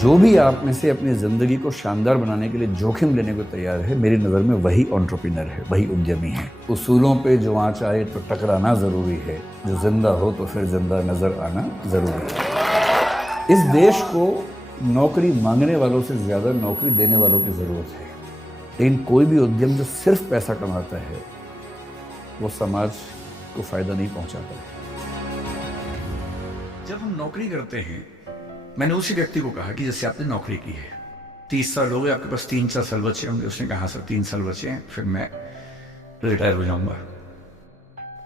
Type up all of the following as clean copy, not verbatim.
जो भी आप में से अपनी ज़िंदगी को शानदार बनाने के लिए जोखिम लेने को तैयार है, मेरी नज़र में वही एंटरप्रेन्योर है, वही उद्यमी है। उसूलों पे जो आँच आए तो टकराना ज़रूरी है, जो जिंदा हो तो फिर जिंदा नज़र आना ज़रूरी है। इस देश को नौकरी मांगने वालों से ज़्यादा नौकरी देने वालों की ज़रूरत है। लेकिन कोई भी उद्यम जो सिर्फ पैसा कमाता है वो समाज को फ़ायदा नहीं पहुंचाता है। जब हम नौकरी करते हैं, मैंने उसी व्यक्ति को कहा कि जैसे आपने नौकरी की है, 30 साल हो गए, आपके पास 3-4 साल बचे होंगे। उसने कहा सर 3 साल बचे हैं, फिर मैं रिटायर हो जाऊंगा।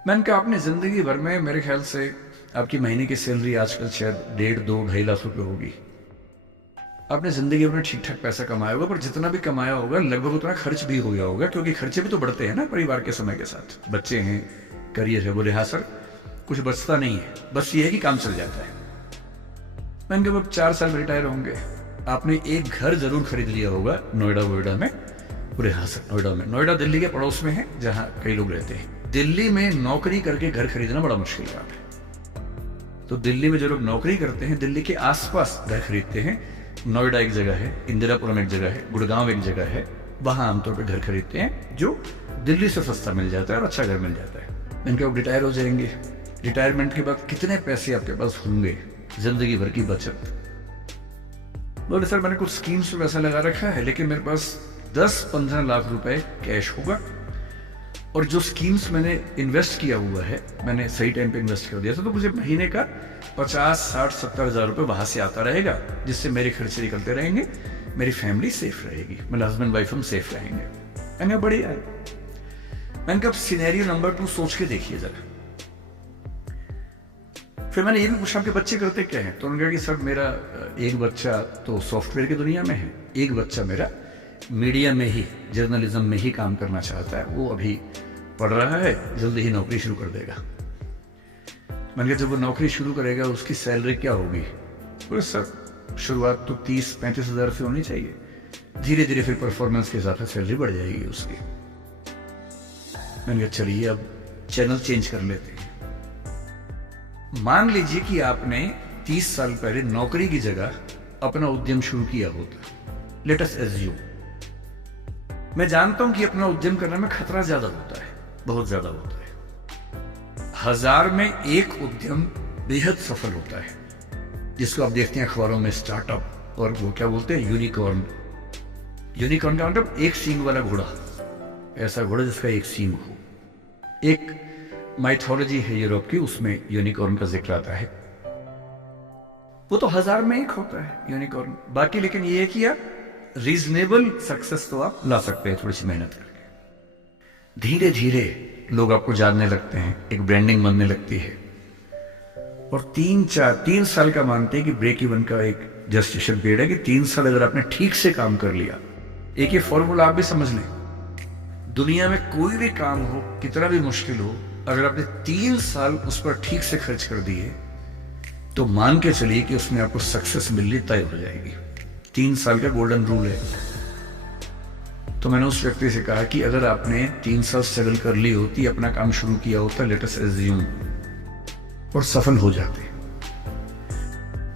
मैंने कहा आपने जिंदगी भर में मेरे ख्याल से आपकी महीने की सैलरी आजकल शायद 1.5-2-2.5 लाख रुपए होगी। आपने जिंदगी भर में ठीक ठाक पैसा कमाया होगा, पर जितना भी कमाया होगा लगभग उतना खर्च भी हो गया होगा, क्योंकि खर्चे भी तो बढ़ते हैं ना परिवार के समय के साथ। बच्चे हैं, करियर है। बोले हाँ सर, कुछ बचता नहीं है, बस ये है कि काम चल जाता है। मैंने कहा अब 4 साल में रिटायर होंगे, आपने एक घर जरूर खरीद लिया होगा नोएडा में। बोले हाँ सर, नोएडा में। नोएडा दिल्ली के पड़ोस में है, जहाँ कई लोग रहते हैं। दिल्ली में नौकरी करके घर खरीदना बड़ा मुश्किल काम है। तो दिल्ली में जो लोग नौकरी करते हैं, दिल्ली के आसपास घर खरीदते हैं। नोएडा एक जगह है, इंदिरापुरम एक जगह है, गुड़गांव एक जगह है, वहां आमतौर पर घर खरीदते हैं, जो दिल्ली से सस्ता मिल जाता है और अच्छा घर मिल जाता है। मैंने कहा रिटायर हो जाएंगे, रिटायरमेंट के बाद कितने पैसे आपके पास होंगे, जिंदगी भर की बचत? बोले सर मैंने कुछ स्कीम्स में पैसा लगा रखा है, लेकिन मेरे पास 10-15 लाख रुपए कैश होगा, और जो स्कीम्स मैंने इन्वेस्ट किया हुआ है, मैंने सही टाइम पे इन्वेस्ट कर दिया था, तो मुझे महीने का 50-60-70 हज़ार रुपए वहां से आता रहेगा, जिससे मेरे खर्चे निकलते रहेंगे, मेरी फैमिली सेफ रहेगी, मेरे हस्बैंड वाइफ हम सेफ रहेंगे। मैंने बढ़िया है। मैंने कहा सिनेरियो नंबर 2 सोच के देखिए जरा। फिर मैंने ये भी पूछा आपके बच्चे करते क्या हैं? तो उन्होंने कहा कि सर मेरा एक बच्चा तो सॉफ्टवेयर की दुनिया में है, एक बच्चा मेरा मीडिया में ही, जर्नलिज्म में ही काम करना चाहता है, वो अभी पढ़ रहा है, जल्दी ही नौकरी शुरू कर देगा। मैंने कहा जब वो नौकरी शुरू करेगा उसकी सैलरी क्या होगी? बोले सर शुरुआत तो 30-35 हज़ार से होनी चाहिए, धीरे धीरे फिर परफॉर्मेंस के हिसाब से सैलरी बढ़ जाएगी उसकी। मैंने कहा चलिए अब चैनल चेंज कर लेते हैं। मान लीजिए कि आपने 30 साल पहले नौकरी की जगह अपना उद्यम शुरू किया होता। लेट अस एज्यूम, मैं जानता हूं कि अपना उद्यम करने में खतरा ज्यादा होता है, बहुत ज्यादा होता है। 1000 में एक उद्यम बेहद सफल होता है, जिसको आप देखते हैं अखबारों में, स्टार्टअप, और वो क्या बोलते हैं, यूनिकॉर्न। यूनिकॉर्न का मतलब एक सींग वाला घोड़ा, ऐसा घोड़ा जिसका एक सींग हो। एक माइथोलॉजी है यूरोप की, उसमें यूनिकॉर्न का जिक्र आता है। वो तो 1000 में एक होता है यूनिकॉर्न। बाकी लेकिन ये है कि आप रीजनेबल सक्सेस तो आप ला सकते हैं थोड़ी सी मेहनत करके। धीरे धीरे लोग आपको जानने लगते हैं, एक ब्रांडिंग बनने लगती है, और 3 साल का मानते हैं कि ब्रेक इवन का एक जस्टिफिकेशन पीरियड है, कि 3 साल अगर आपने ठीक से काम कर लिया। एक ये फॉर्मूला आप भी समझ लें, दुनिया में कोई भी काम हो, कितना भी मुश्किल हो, अगर आपने 3 साल उस पर ठीक से खर्च कर दिए, तो मान के चलिए कि उसमें आपको सक्सेस मिलनी तय हो जाएगी। 3 साल का गोल्डन रूल है। तो मैंने उस व्यक्ति से कहा कि अगर आपने 3 साल स्ट्रगल कर ली होती, अपना काम शुरू किया होता, लेट अस एज्यूम, और सफल हो जाते,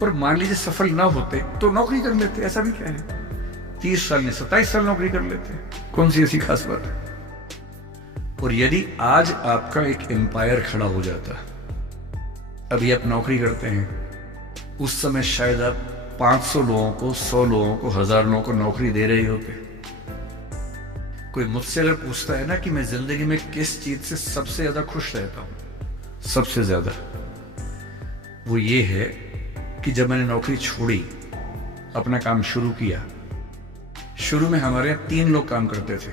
पर मान लीजिए सफल ना होते तो नौकरी कर लेते। ऐसा भी क्या है, 30 साल में 27 साल नौकरी कर लेते, कौन सी ऐसी खास बात है? और यदि आज आपका एक एम्पायर खड़ा हो जाता, अभी आप नौकरी करते हैं, उस समय शायद आप 500 लोगों को, 100 लोगों को, 1000 लोगों को नौकरी दे रहे होते। कोई मुझसे अगर पूछता है ना कि मैं जिंदगी में किस चीज से सबसे ज्यादा खुश रहता हूं, सबसे ज्यादा, वो ये है कि जब मैंने नौकरी छोड़ी, अपना काम शुरू किया। शुरू में हमारे यहाँ 3 लोग काम करते थे,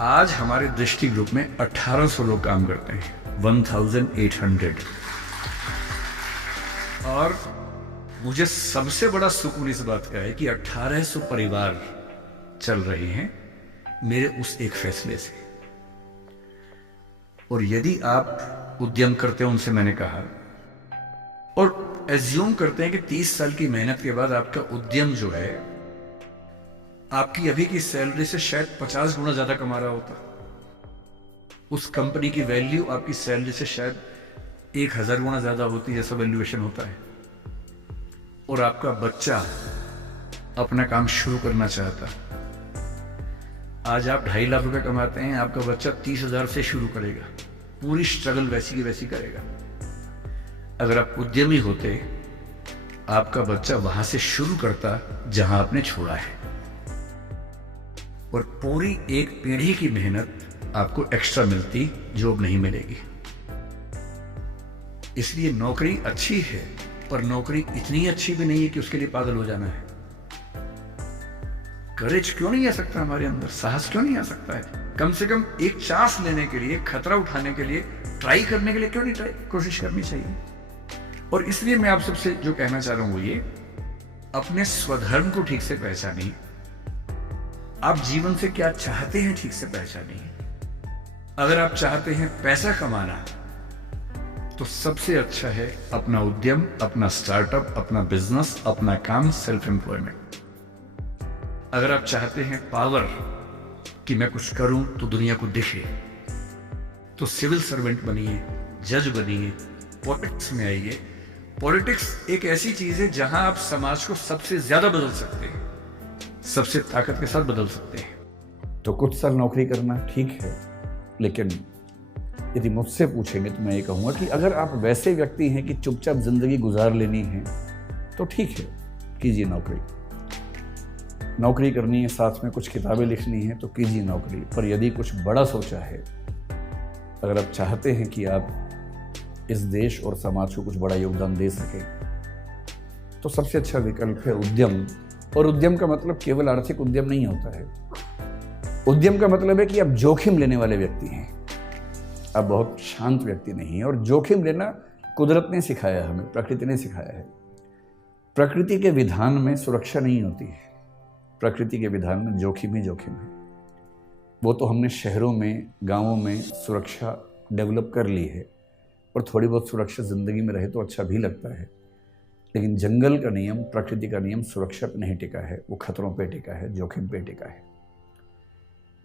आज हमारे दृष्टि ग्रुप में 1800 लोग काम करते हैं, 1800। और मुझे सबसे बड़ा सुकून इस बात का है कि 1800 परिवार चल रहे हैं मेरे उस एक फैसले से। और यदि आप उद्यम करते हो, उनसे मैंने कहा, और एज्यूम करते हैं कि 30 साल की मेहनत के बाद आपका उद्यम जो है, आपकी अभी की सैलरी से शायद 50 गुना ज्यादा कमा रहा होता। उस कंपनी की वैल्यू आपकी सैलरी से शायद 1000 गुना ज्यादा होती, जैसा वैल्यूएशन होता है। और आपका बच्चा अपना काम शुरू करना चाहता, आज आप 2.5 लाख रुपए कमाते हैं, आपका बच्चा 30,000 से शुरू करेगा, पूरी स्ट्रगल वैसी की वैसी करेगा। अगर आप उद्यमी होते, आपका बच्चा वहां से शुरू करता जहां आपने छोड़ा है, और पूरी एक पीढ़ी की मेहनत आपको एक्स्ट्रा मिलती जो अब नहीं मिलेगी। इसलिए नौकरी अच्छी है, पर नौकरी इतनी अच्छी भी नहीं है कि उसके लिए पागल हो जाना है। करेज क्यों नहीं आ सकता हमारे अंदर, साहस क्यों नहीं आ सकता है? कम से कम एक चांस लेने के लिए, खतरा उठाने के लिए, ट्राई करने के लिए क्यों नहीं कोशिश करनी चाहिए? और इसलिए मैं आप सबसे जो कहना चाह रहा हूं वो ये, अपने स्वधर्म को ठीक से पहचानिए। आप जीवन से क्या चाहते हैं ठीक से पहचानिए। अगर आप चाहते हैं पैसा कमाना, तो सबसे अच्छा है अपना उद्यम, अपना स्टार्टअप, अपना बिजनेस, अपना काम, सेल्फ एम्प्लॉयमेंट। अगर आप चाहते हैं पावर, कि मैं कुछ करूं तो दुनिया को दिखे, तो सिविल सर्वेंट बनिए, जज बनिए, पॉलिटिक्स में आइए। पॉलिटिक्स एक ऐसी चीज है जहां आप समाज को सबसे ज्यादा बदल सकते हैं, सबसे ताकत के साथ बदल सकते हैं। तो कुछ साल नौकरी करना ठीक है, लेकिन यदि मुझसे पूछेंगे तो मैं ये कहूंगा कि अगर आप वैसे व्यक्ति हैं कि चुपचाप जिंदगी गुजार लेनी है, तो ठीक है, कीजिए नौकरी। नौकरी करनी है, साथ में कुछ किताबें लिखनी है, तो कीजिए नौकरी। पर यदि कुछ बड़ा सोचा है, अगर आप चाहते हैं कि आप इस देश और समाज को कुछ बड़ा योगदान दे सके, तो सबसे अच्छा विकल्प है उद्यम। और उद्यम का मतलब केवल आर्थिक उद्यम नहीं होता है। उद्यम का मतलब है कि आप जोखिम लेने वाले व्यक्ति हैं, आप बहुत शांत व्यक्ति नहीं हैं। और जोखिम लेना कुदरत ने सिखाया है हमें, प्रकृति ने सिखाया है। प्रकृति के विधान में सुरक्षा नहीं होती है, प्रकृति के विधान में जोखिम ही जोखिम है। वो तो हमने शहरों में, गांवों में सुरक्षा डेवलप कर ली है, और थोड़ी बहुत सुरक्षा जिंदगी में रहे तो अच्छा भी लगता है। लेकिन जंगल का नियम, प्रकृति का नियम सुरक्षा पे नहीं टिका है, वो खतरों पे टिका है, जोखिम पे टिका है।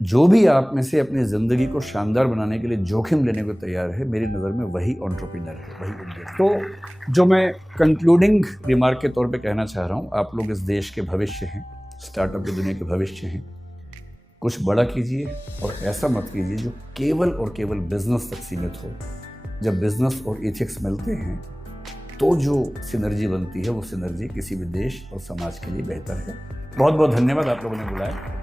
जो भी आप में से अपनी जिंदगी को शानदार बनाने के लिए जोखिम लेने को तैयार है, मेरी नज़र में वही एंटरप्रेन्योर है, वही उद्यमी। तो जो मैं कंक्लूडिंग रिमार्क के तौर पे कहना चाह रहा हूँ, आप लोग इस देश के भविष्य हैं, स्टार्टअप की दुनिया के भविष्य हैं। कुछ बड़ा कीजिए, और ऐसा मत कीजिए जो केवल और केवल बिजनेस तक सीमित हो। जब बिजनेस और एथिक्स मिलते हैं, तो जो सिनर्जी बनती है, वो सिनर्जी किसी भी देश और समाज के लिए बेहतर है। बहुत बहुत धन्यवाद, आप लोगों ने बुलाया।